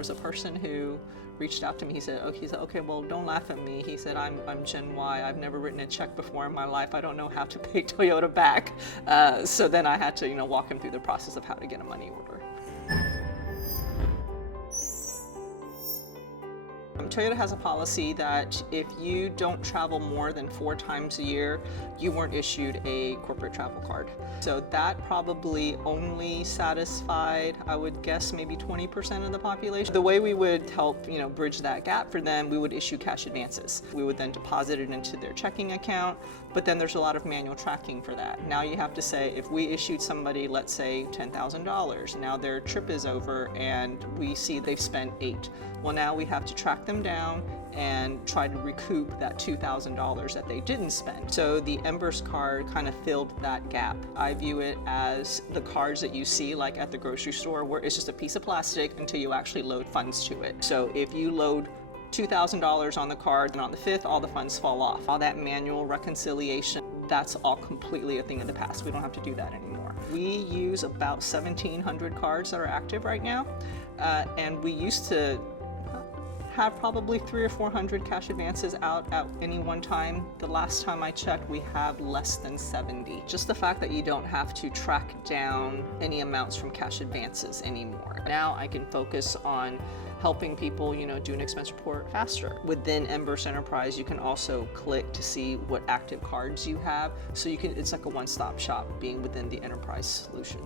was a person who reached out to me. He said, okay, well, don't laugh at me. He said, I'm Gen Y. I've never written a check before in my life. I don't know how to pay Toyota back. So then I had to, walk him through the process of how to get a money order. Toyota has a policy that if you don't travel more than 4 times a year, you weren't issued a corporate travel card. So that probably only satisfied, I would guess, maybe 20% of the population. The way we would help, bridge that gap for them, we would issue cash advances. We would then deposit it into their checking account, but then there's a lot of manual tracking for that. Now you have to say, if we issued somebody, let's say $10,000, now their trip is over and we see they've spent $8,000. Well, now we have to track them down and try to recoup that $2,000 that they didn't spend. So the Emburse card kind of filled that gap. I view it as the cards that you see like at the grocery store, where it's just a piece of plastic until you actually load funds to it. So if you load $2,000 on the card, and on the 5th, all the funds fall off. All that manual reconciliation, that's all completely a thing of the past. We don't have to do that anymore. We use about 1,700 cards that are active right now, and we used to have probably 300 or 400 cash advances out at any one time. The last time I checked, we have less than 70. Just the fact that you don't have to track down any amounts from cash advances anymore. Now I can focus on helping people, do an expense report faster. Within Emburse Enterprise, you can also click to see what active cards you have. So it's like a one-stop shop being within the enterprise solution.